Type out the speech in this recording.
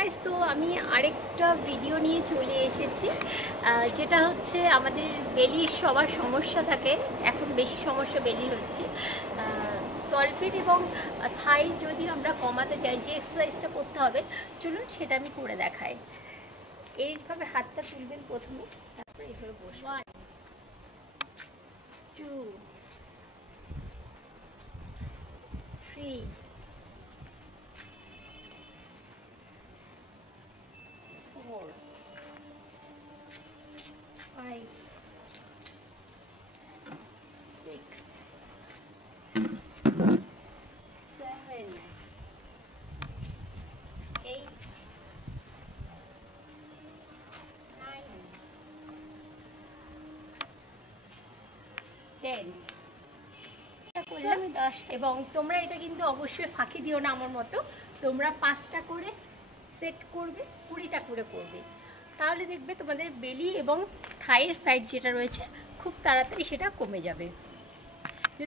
Guys, তো আমি আরেকটা ভিডিও নিয়ে চলে এসেছি, যেটা হচ্ছে আমাদের বেলির সবার সমস্যা থাকে। এখন বেশি সমস্যা বেলির হচ্ছে। তলপেট এবং থাই যদি আমরা কমাতে চাই, যে এক্সারসাইজটা করতে হবে, চলুন সেটা আমি করে দেখাই। এইভাবে হাতটা তুলবেন প্রথমে, তারপরে এইভাবে বসবেন। 1 2 3 4 5 6 7 8 9 10 করলাম আমি 10টা। এবং তোমরা এটা কিন্তু অবশ্যই ফাঁকি দিও না আমার মতো, তোমরা 5টা করে সেট করবে, 20টা করে করবে। তাহলে দেখবে তোমাদের বেলি এবং থাইয়ের ফ্যাট যেটা রয়েছে খুব তাড়াতাড়ি সেটা কমে যাবে।